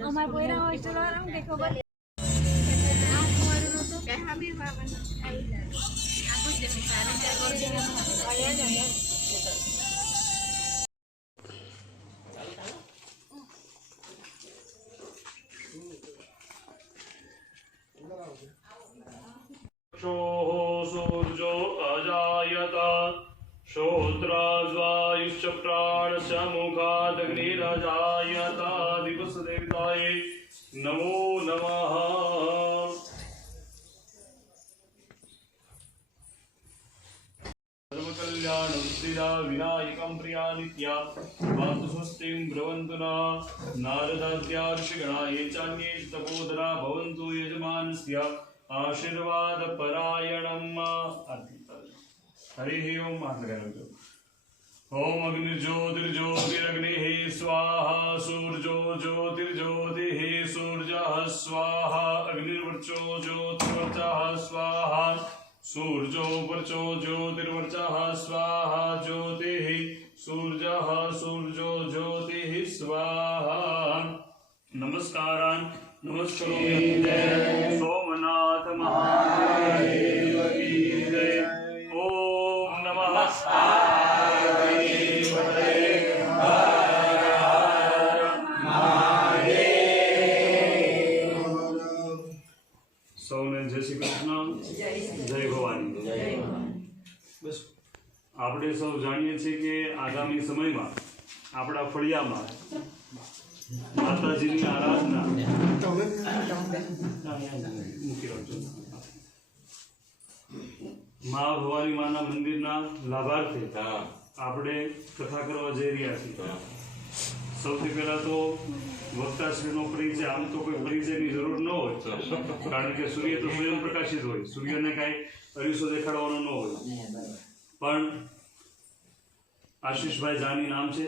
અમારા પોયરા હોસ્ટેલ વાળા કે ખબર क्षोः नारदाद्यार्षिगणा ये चान्ये भवन्तु यजमानस्य आशीर्वादपरायणम् हरिः ओम् आत्मज्ञानम् ॐ अग्निर्ज्योतिर्ज्योतिरग्निः स्वाहा सूर्यो ज्योतिर्ज्योतिः सूर्यः स्वाहा अग्निर्वर्चो ज्योतिर्वर्चः स्वाहा सूर्यो वर्चो ज्योतिर्वर्चः स्वाहा, ज्योतिः સૂર્યઃ સૂર્યો જ્યોતિઃ સ્વાહા. નમસ્કારાન. નમસ્કરોમિ સોમનાથ મહારાજ સૌ જાણીએ છીએ કે આગામી સમયમાં આપણા ફળિયામાં માતાજીની આરાધના મા ભવાની માના મંદિરના લાભાર્થે આપણે કથા કરવા જઈ રહ્યા છીએ. સૌથી પહેલા તો વક્તાશ્રીનો પરિચય આમ તો કોઈ પરિચયની જરૂર ન હોય. કારણ કે સૂર્ય તો સ્વયં પ્રકાશિત હોય. સૂર્યને કાંઈ અરીસો દેખાડવાનો ન હોય. પણ આશીષભાઈ જાની નામ છે.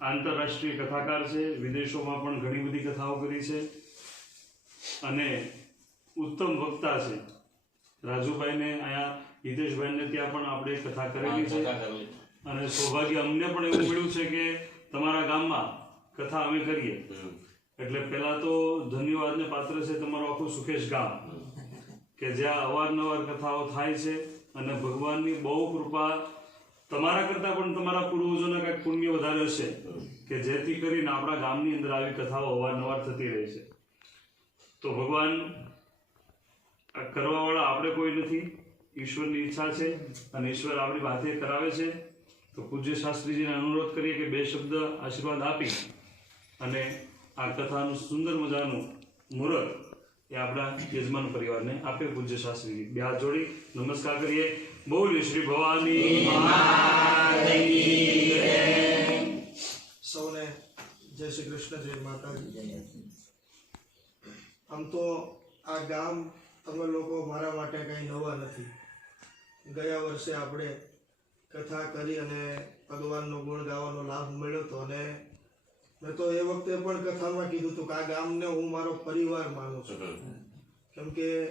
આંતરરાષ્ટ્રીય કથાકાર છે. વિદેશોમાં પણ ઘણી બધી કથાઓ કરી છે. અને ઉત્તમ વક્તા છે. રાજુભાઈને અહીંયા હિતેશભાઈને ત્યાં પણ આપણે કથા કરેલી છે. અને સૌભાગ્ય અમને પણ એવું મળ્યું છે કે તમારા ગામમાં કથા અમે કરીએ. એટલે પહેલા તો ધન્યવાદને પાત્ર છે તમારું આખું સુખેશ ગામ. કે જ્યાં અવારનવાર કથાઓ થાય છે અને ભગવાનની બહુ કૃપા તમારા કરતાં પણ તમારા પૂર્વજોના કંઈક પુણ્ય વધારે હશે કે જેથી કરીને આપણા ગામની અંદર આવી કથાઓ અવારનવાર થતી રહે છે. તો ભગવાન કરવાવાળા આપણે કોઈ નથી, ઈશ્વરની ઈચ્છા છે અને ઈશ્વર આપણી વાતે કરાવે છે. તો પૂજ્ય શાસ્ત્રીજીને અનુરોધ કરીએ કે બે શબ્દ આશીર્વાદ આપી અને આ કથાનું સુંદર મજાનું મુહૂર્ત એ આપણા યજમાન પરિવારને આપે પૂજ્ય શાસ્ત્રીજી. બે હાથ જોડી નમસ્કાર કરીએ. બોલીએ શ્રી ભવાની. સૌને જય શ્રી કૃષ્ણ જય માતાજી. આમ તો આ ગામ તમે લોકો મારા માટે કંઈ નવા નથી. ગયા વર્ષે આપણે કથા કરી અને ભગવાનનો ગુણ ગાવાનો લાભ મળ્યો હતો અને મેં તો એ વખતે પણ કથામાં કીધું હતું કે આ ગામને હું મારો પરિવાર માનું છું. કેમ કે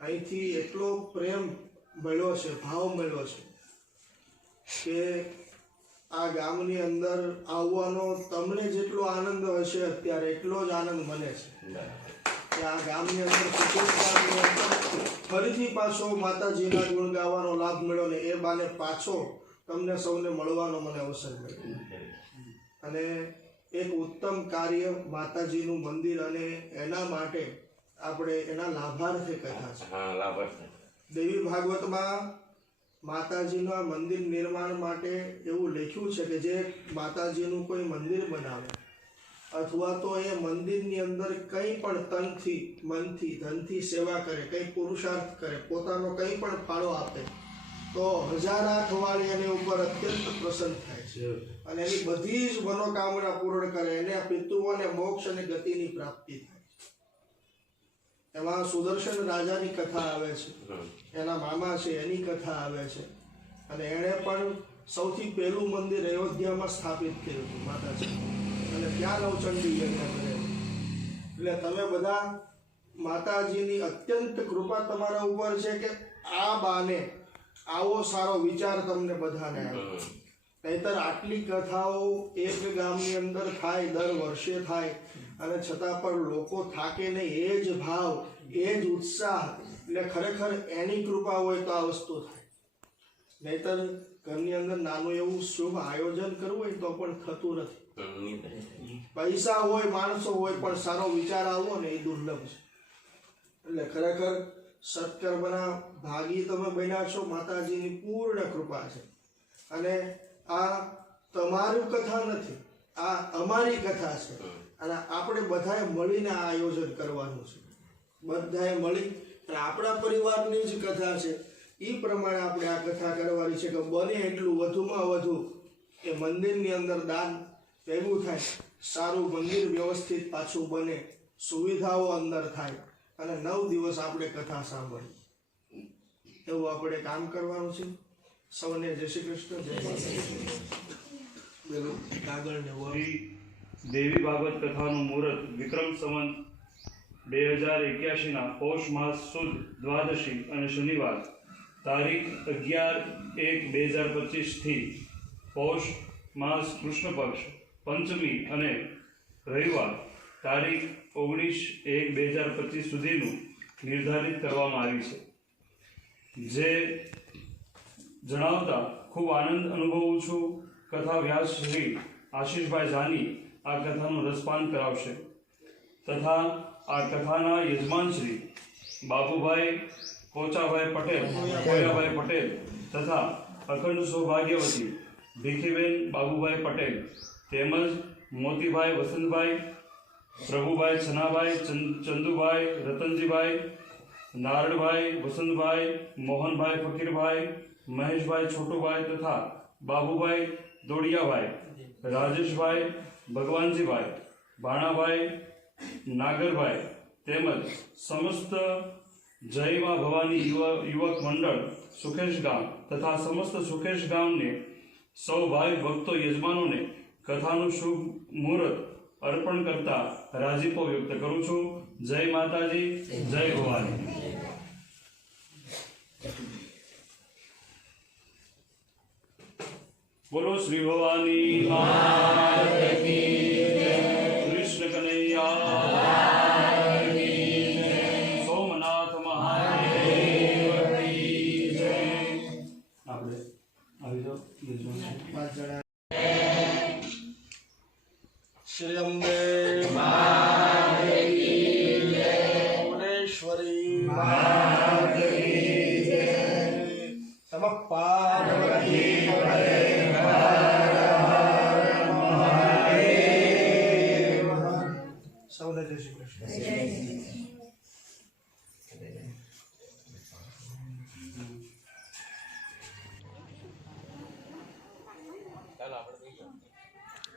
અહીંથી એટલો પ્રેમ મળ્યો છે, ભાવ મળ્યો છે કે આ ગામની અંદર આવવાનો તમને જેટલો આનંદ હશે, અત્યારે એટલો જ આનંદ મને છે. કે આ ગામની અંદર ફરીથી પાછો માતાજીના ગુણ ગાવાનો લાભ મળ્યો ને એ બાને પાછો તમને સૌને મળવાનો મને અવસર મળ્યો. અને એક ઉત્તમ કાર્ય માતાજીનું મંદિર અને એના માટે આપણે એના લાભાર્થે કથા છે. દેવી ભાગવતમાં માતાજીના મંદિર નિર્માણ માટે એવું લખ્યું છે કે જે માતાજીનું કોઈ મંદિર બનાવે. અથવા તો એ મંદિરની અંદર કંઈ પણ તનથી મનથી ધનથી સેવા કરે કંઈ પુરુષાર્થ કરે પોતાનો કંઈ પણ ફાળો આપે તો હજાર આઠ વાળી એની ઉપર અત્યંત પ્રસન્ન થાય છે. અને એની બધી જ મનોકામના પૂર્ણ કરે એને પિતૃઓને મોક્ષ અને ગતિની પ્રાપ્તિ થાય. એમાં સુદર્શન રાજાની કથા આવે છે. એના મામા છે એની કથા આવે છે. અને એણે પણ સૌથી પહેલું મંદિર અયોધ્યામાં સ્થાપિત કર્યું હતું માતાજી. અને ત્યાં નવચંડી યજ્ઞ કરે એટલે તમે બધા માતાજીની અત્યંત કૃપા તમારા ઉપર છે કે આ બાને આવો સારો વિચાર તમને બધાને આવે નહીતર આટલી કથાઓ એક ગામની અંદર થાય, દર વર્ષે થાય. અને છતાં પણ લોકો થાકે નહીં. એ જ ભાવ, એ જ ઉત્સાહ. એટલે ખરેખર એની કૃપા હોય તો આ વસ્તુ થાય. નહીતર ઘરની અંદર નાનું એવું શુભ આયોજન કરવું હોય તો પણ થતું નથી. પૈસા હોય, માણસો હોય, પણ સારો વિચાર આવવો ને એ દુર્લભ છે. એટલે ખરેખર સત્કર્મના ભાગી તમે બન્યા છો. માતાજીની પૂર્ણ કૃપા છે. અને આ તમારું કથા નથી આ અમારી કથા છે. અને આપણે બધાએ મળીને આ આયોજન કરવાનું છે. બધાએ મળી અને આપણા પરિવારની જ કથા છે. એ પ્રમાણે આપણે આ કથા કરવાની છે કે બને એટલું વધુમાં વધુ એ મંદિરની અંદર દાન ભેગું થાય સારું મંદિર વ્યવસ્થિત પાછું બને સુવિધાઓ અંદર થાય અને નવ દિવસ આપણે કથા સાંભળીએ. એવું આપણે કામ કરવાનું છે. સૌને જય શ્રી કૃષ્ણ, જય કાગળ ને દેવી ભાગવત કથાનું મુહૂર્ત વિક્રમ સંવંત બે હજાર એક્યાસીના પૌષ માસ સુદ દ્વાદશી અને શનિવાર તારીખ અગિયાર એક બે હજાર પચીસથી પૌષ માસ કૃષ્ણ પક્ષ પંચમી અને રવિવાર તારીખ ઓગણીસ એક બે હજાર પચીસ સુધીનું નિર્ધારિત કરવામાં આવી છે. જે જણાવતા ખૂબ આનંદ અનુભવું છું. કથા વ્યાસ શ્રી આશીષભાઈ જાની આ કથાનું રસપાન કરાવશે. તથા આ કથાના યજમાન શ્રી બાબુભાઈ કોચાભાઈ પટેલ કોયાભાઈ પટેલ તથા અખંડ સૌભાગ્યવતી ભીખીબેન બાબુભાઈ પટેલ તેમજ મોતીભાઈ વસંતભાઈ, પ્રભુભાઈ છનાભાઈ ચંદ- ચંદુભાઈ, રતનજીભાઈ, નારણભાઈ, વસંતભાઈ, મોહનભાઈ ફકીરભાઈ મહેશભાઈ છોટુભાઈ તથા બાબુભાઈ દોડિયાભાઈ રાજેશભાઈ ભગવાનજીભાઈ ભાણાભાઈ નાગરભાઈ તેમજ સમસ્ત જયમા ભવાની યુવક મંડળ સુખેશ ગામ તથા સમસ્ત સુખેશ ગામને સૌ ભાઈ ભક્તો યજમાનોને કથાનું શુભ મુહૂર્ત અર્પણ કરતા રાજીપો વ્યક્ત કરું છું. જય માતાજી જય ભવાની. બોલો શ્રી ભવાની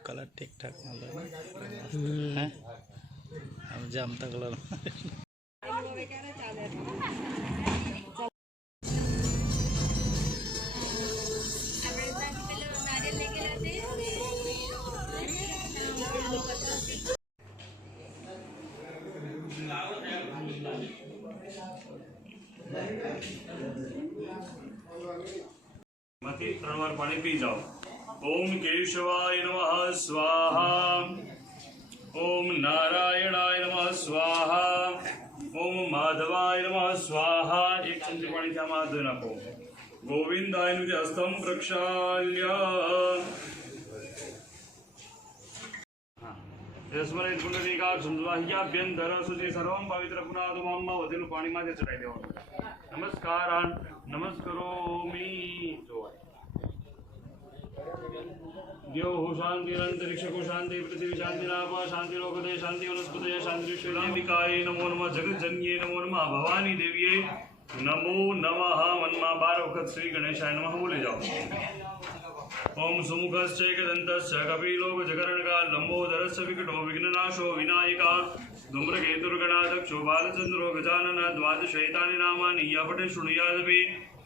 কালার ঠিকঠাক ভালো হ্যাঁ আমি জামতা কালার માંથી ત્રણ વાર પાણી પી જાઓ નારાયણાય નમઃ સ્વાહા ઓમ માધવાય નમઃ સ્વાહા એક ચમચી પાણી ત્યાં હાથ ધોઈ નાખો ગોવિંદાયનું હસ્તમ પ્રક્ષાલ્ય યસ્મરે કુંડલિકા ચંદ્રવાહ્યાભ્યંતર દેવ શાંતિ અંતરિક્ષકો શાંતિ પૃથ્વી શાંતિ નાપ શાંતિ લોકદે શાંતિ વનસ્પતય શાંતિ શ્રીલામિકાય નમો નમઃ જગતજન્યે નમો નમઃ ભવાની દેવીએ નમો નમઃ મનમાં બાર વખત શ્રી ગણેશાય નમઃ બોલી જાઓ ઓમ સુમુખશ્ચ એકદંતશ્ચ કપિલો ગજકર્ણકા લંબોદરશ્ચ વિકટો વિઘ્નનાશો વિનાયકા ધૂમ્રકેતુર્ગણાધક્ષો બાલચંદ્રો ગજાનન દ્વાદશૈતાની નામાની યપટે શૃણુયાદપि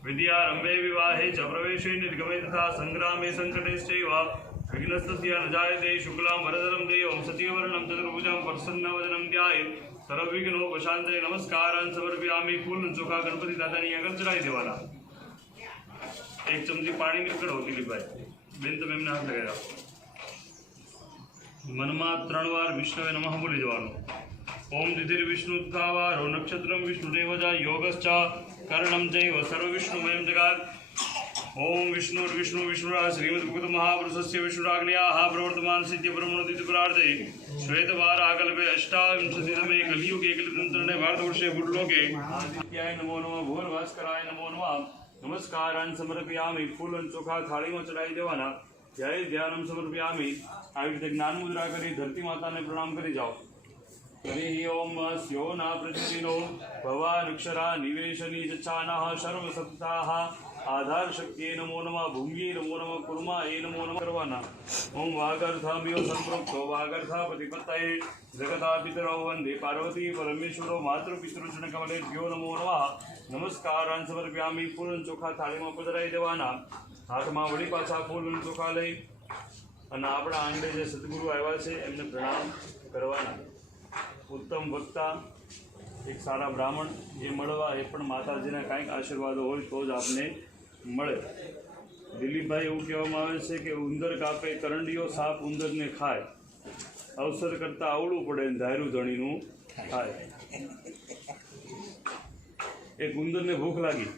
વિદ્યારંભે વિવાહે ચ પ્રવેશે નિર્ગમે તથા સંગ્રામે સંકટેશ્ચૈવ વિઘ્નસ્તસ્ય ન જાયતે શુક્લાં વરદરં દેવં સત્યવર્ણં ચતુર્ભુજં પ્રસન્નવદनं ધ્યાય સર્વવિઘ્નોપશાંતય નમસ્કારાન સમર્પયામિ ફૂલ ચોખા ગણપતિ દાદાની આગળ ચડાવી દેવાના એક ચમચી પાણી નીકળો દિલીપભાઈ બેન તમે એમને હાથ લગાવી રાખો મનમાં ત્રણ વાર વિષ્ણવે નમઃ બોલી જવાનું ઓમ દિધિર વિષ્ણુ રો નક્ષત્રમ વિષ્ણુ દેવજા યોગશ્ચ કર્ણમ જૈવ સર્વ વિષ્ણુમયમ જગાત ઓમ વિષ્ણુર વિષ્ણુ વિષ્ણુરા શ્રીમદ ભગવત મહાપુરુષસ્ય વિષ્ણુરાગ્ન્યાઃ પ્રવર્તમાન સિદ્ધ બ્રહ્મણોદિત પ્રાર્થે શ્વેતવાર આગલ્પે અષ્ટાવિંશતિતમે કલિયુગે કલિતંત્રને ભારતવર્ષે ભૂલોકે ત્યાય નમો નમઃ ભૂર નમો નમઃ નમસ્કારાન સમર્પયામિ ફૂલ અને ચોખા થાળીમાં ચડાવી દેવાના જય ધ્યાનમ સમર્પયામિ આવી રીતે જ્ઞાન મુદ્રા કરી ધરતી માતાને પ્રણામ કરી જાઓ હરિ ઓમ स्यो न ભવાનક્ષરા નિવેશની ચચ્છાનઃ સર્વ સપ્તાહ આધાર શક્તિએ નમો નમઃ ભૂંગી નમો નમઃ કુર્મા એ નમો નમઃ કરવાના ઓમ વાગર્થામ્યો સંપ્રોક્તો વાગર્થા પ્રતિપત્તયે જગતા પિતરો વંદે પાર્વતી नमः। નમઃ નમસ્કારાન સમર્પ્યામિ ફૂલ અને ચોખા થાળીમાં પધરાઈ દેવાના હાથમાં વળી પાછા ફૂલ અને ચોખા લઈ અને આપણા આંગણે જે સદગુરુ આવ્યા છે એમને પ્રણામ કરવાના। ઉત્તમ વક્તા, એક સારા બ્રાહ્મણ જે મળવા એ પણ માતાજીના કાંઈક આશીર્વાદો હોય તો જ આપને મળે. દિલીપભાઈ એવું કહેવામાં આવે છે કે ઉંદર કાપે કરંડીઓ સાપ ઉંદરને ખાય. અવસર કરતાં આવડું પડે ને ધાર્યું ધણીનું ખાય. એક ઉંદરને ભૂખ લાગી.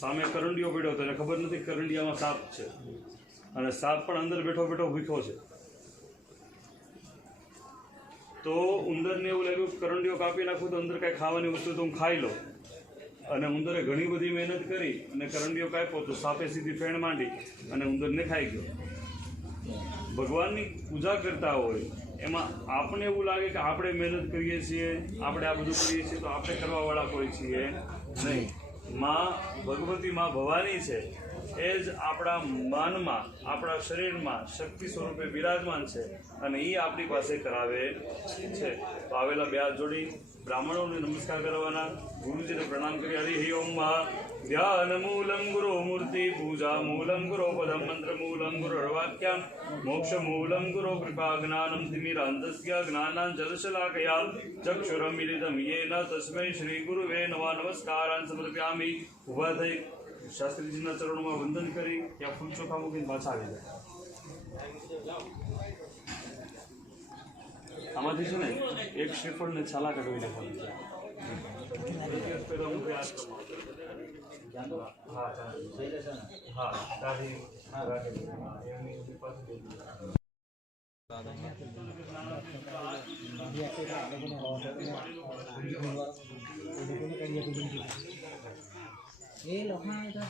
સામે કરંડિયો પડ્યો તો એને ખબર નથી કરંડિયામાં સાપ છે. અને સાપ પણ અંદર બેઠો બેઠો ભૂખ્યો છે. તો ઉંદરને એવું લાગ્યું કે કરંડિયો કાપી નાખું તો અંદર કાંઈ ખાવાની વસ્તુ તો હું ખાઈ લઉં. અને ઉંદરે ઘણી બધી મહેનત કરી અને કરંડિયો કાપ્યો તો સાપે સીધી ફેણ માંડી અને ઉંદરને ખાઈ ગયો. ભગવાનની પૂજા કરતા હોય, એમાં આપણે એવું લાગે કે આપણે મહેનત કરીએ છીએ, આપણે આ બધું કરીએ છીએ, તો આપણે કરવાવાળા કોઈ છીએ? નહીં. માં ભગવતી માં ભવાની છે. એ જ આપણા મનમાં, આપણા શરીરમાં શક્તિ સ્વરૂપે બિરાજમાન છે અને એ આપણી પાસે કરાવે છે. તો આવેલા બે જોડી બ્રાહ્મણોને નમસ્કાર કરવાના, ગુરુજીને પ્રણામ કરી હરિ ઓમ ધ્યાન મૂલમ ગુરુ મૂર્તિ પૂજા મૂલમ ગુરુ પદમ મંત્ર મૂલમ ગુરુ વાક્યમ મોક્ષ મૂલમ ગુરુ કૃપા જ્ઞાનમ તિમિરાંતસ્ય જ્ઞાનાં જલશલાકયા ચક્ષુરમિલિતમ યેન તસ્મૈ શ્રી ગુરુવે નવા નમસ્કારાન સમર્પ્યામિ. ઊભા થઈ શાસ્ત્રીજીના ચરણોમાં વંદન કરી, ત્યાં ફૂલ ચોખા મૂકીને પાછા આવી જાય આમાંથી છે ને, એક શ્રીફળને છાલા કાઢવી નાખવાની છે. એક દિવસ પહેલા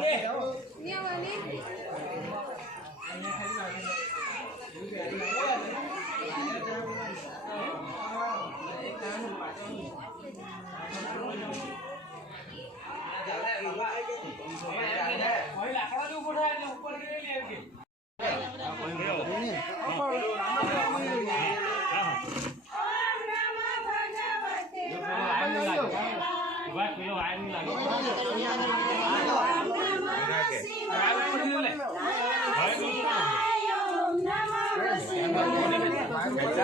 હું